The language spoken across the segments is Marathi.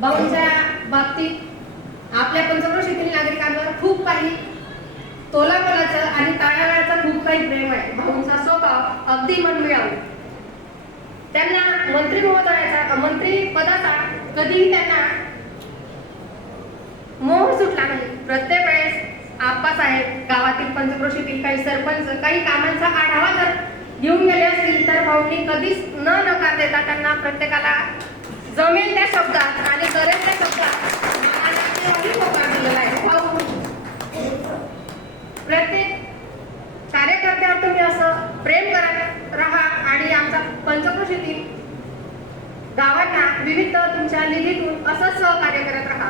भाऊंच्या बाबतीत आपल्या पंचक्रोशीतील नागरिकांवर खूप काही तोलामोलाचं आणि ताळागाळाचं खूप काही प्रेम आहे. भाऊंचा स्वभाव अगदी मनमिळावू त्यांना मंत्री महोदयाचा मंत्री पदाचा कधीही त्यांना मोह सुटला नाही. प्रत्येक वेळेस आप्पासाहेब गावातील पंचक्रोशीतील काही सरपंच काही कामांचा आढावा जर घेऊन गेले असतील तर भाऊंनी कधीच न नकार देता त्यांना प्रत्येकाला जमेल त्या शब्दात आणि करेल त्या शब्दात मानाने होकार दिलेला आहे भाऊ प्रत्येक कार्यकर्त्यावर तुम्ही असं प्रेम करत राहा आणि आमच्या पंचक्रोशीतील गावांना विविध तुमच्या निधीतून असं सहकार्य करत राहा.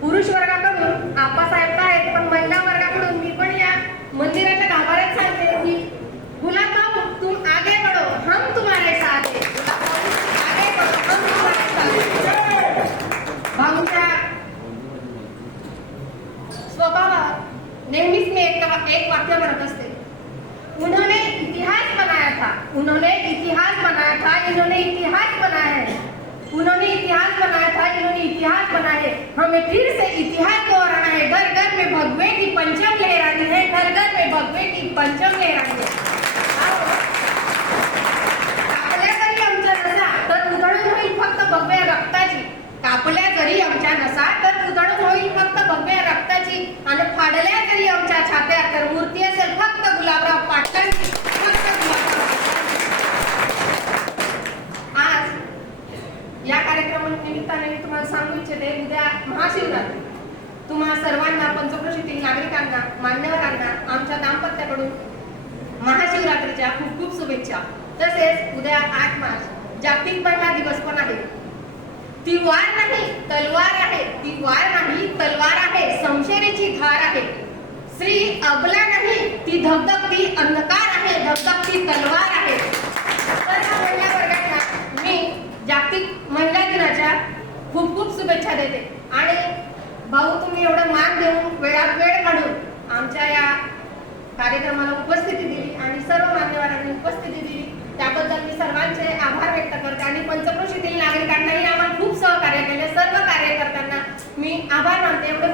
पुरुष वर्गाकडून आप्पासाहेब तर आहेत पण महिला वर्गाकडून मी पण या मंदिराच्या गाभाऱ्यात सांगते की गुलाबबाब तुम आगे बढ़ो हम तुम्हारे साथ आगे बढ़ो, हम तुम्हारे साथ भाऊंच्या स्वभावात नेहमीच मी एक एक वाक्य म्हणत असते. उन्होंने इतिहास बनाया था. उन्होंने इतिहास बनाया था इन्होंने इतिहास बनाया है उन्होंने इतिहास बनाया था इन्होंने इतिहास है हमें फिर से इतिहास दोहराना है। घर घर में भगवे की पंचम लहरानी है। घर घर में भगवे की पंचम लहरानी है। कापल्या आमच्या नसा तर उधळून होईल फक्त भगव्या रक्ताची. कापल्या जरी आमच्या नसा तर उधळून होईल फक्त भगव्या रक्ताची. आणि फाडल्या तरी आमच्या छात्या तर मूर्ती असेल फक्त गुलाबराव पाटलांची फक्त गुलाबराव पाटलांची. आज निमित्ताने मी तुम्हाला सांगू इच्छिते उद्या महाशिवरात्री. तुम्हा सर्वांना पंचक्रोशीतील नागरिकांना मान्यवरांना आमच्या दाम्पत्याकडून महाशिवरात्रीच्या खूप खूप शुभेच्छा. तसेच उद्या आठ मार्च जागतिक महिला दिवस पण आहे. ती वार नाही तलवार आहे. ती वार नाही तलवार आहे. संशेरीची धार आहे. श्री अबला नाही ती धबधबती अंधकार आहे. धबधबती तलवार आहे. खूप खूप शुभेच्छा देते. आणि भाऊ तुम्ही एवढं मान देऊन वेळात वेळ काढून आमच्या या कार्यक्रमाला उपस्थिती दिली आणि सर्व मान्यवरांनी उपस्थिती दिली. त्याबद्दल मी सर्वांचे आभार व्यक्त करते आणि पंचक्रोशीतील नागरिकांनाही आम्हाला खूप सहकार्य केले. सर्व कार्यकर्त्यांना मी आभार मानते. एवढे